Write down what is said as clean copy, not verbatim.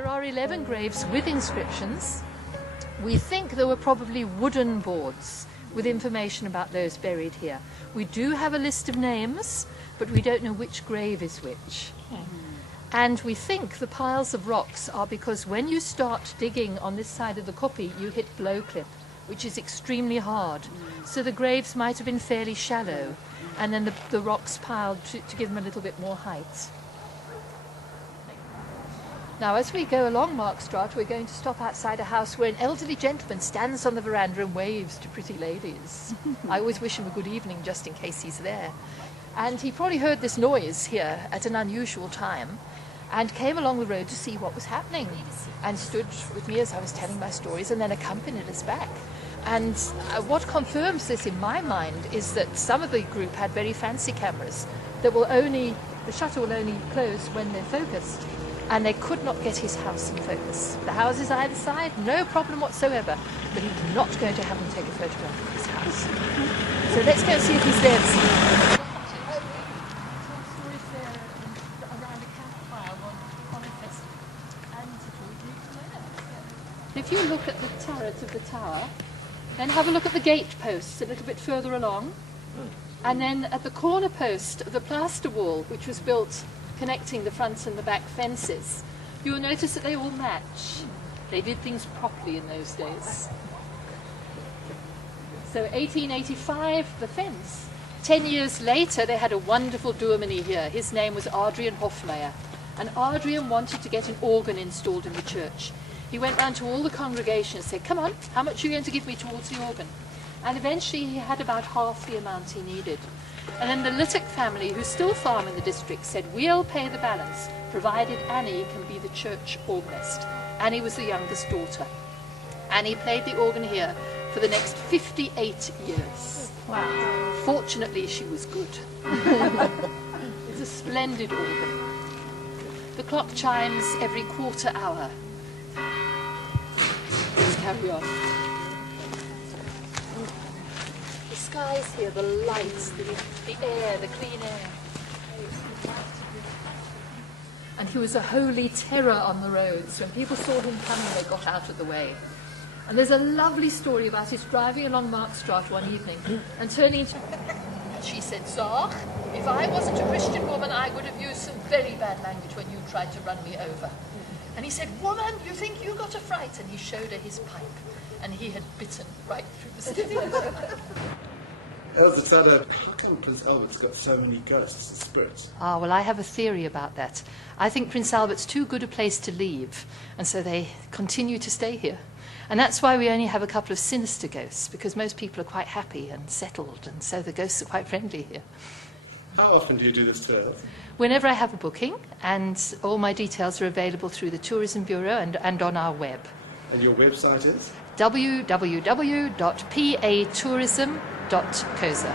There are 11 graves with inscriptions. We think there were probably wooden boards with information about those buried here. We do have a list of names, but we don't know which grave is which. And we think the piles of rocks are because when you start digging on this side of the kopje, you hit blow clip, which is extremely hard. So the graves might have been fairly shallow, and then the rocks piled to give them a little bit more height. Now, as we go along Markstraat, we're going to stop outside a house where an elderly gentleman stands on the veranda and waves to pretty ladies. I always wish him a good evening just in case he's there. And he probably heard this noise here at an unusual time and came along the road to see what was happening and stood with me as I was telling my stories and then accompanied us back. And what confirms this in my mind is that some of the group had very fancy cameras that the shutter will only close when they're focused. And they could not get his house in focus. The houses either side, no problem whatsoever, but he's not going to have them take a photograph of his house. So let's go and see if he's there this evening. If you look at the turret of the tower, then have a look at the gate posts a little bit further along, and then at the corner post of the plaster wall, which was built connecting the front and the back fences, you will notice that they all match. They did things properly in those days. So 1885, the fence. 10 years later, they had a wonderful dominee here. His name was Adrian Hofmeier. And Adrian wanted to get an organ installed in the church. He went round to all the congregations and said, come on, how much are you going to give me towards the organ? And eventually he had about half the amount he needed. And then the Littock family, who still farm in the district, said, we'll pay the balance, provided Annie can be the church organist. Annie was the youngest daughter. Annie played the organ here for the next 58 years. Wow. Fortunately, she was good. It's a splendid organ. The clock chimes every quarter hour. Let's carry on. The skies here, the lights, the air, the clean air. And he was a holy terror on the roads. When people saw him coming, they got out of the way. And there's a lovely story about his driving along Markstraat one evening and turning to... And she said, Zag, if I wasn't a Christian woman, I would have used some very bad language when you tried to run me over. And he said, woman, you think you got a fright? And he showed her his pipe. And he had bitten right through the skin. Elsa Tzadda, how come Prince Albert's got so many ghosts and spirits? Ah, well, I have a theory about that. I think Prince Albert's too good a place to leave, and so they continue to stay here. And that's why we only have a couple of sinister ghosts, because most people are quite happy and settled, and so the ghosts are quite friendly here. How often do you do this tour? Whenever I have a booking, and all my details are available through the Tourism Bureau and on our web. And your website is? www.patourism.coza.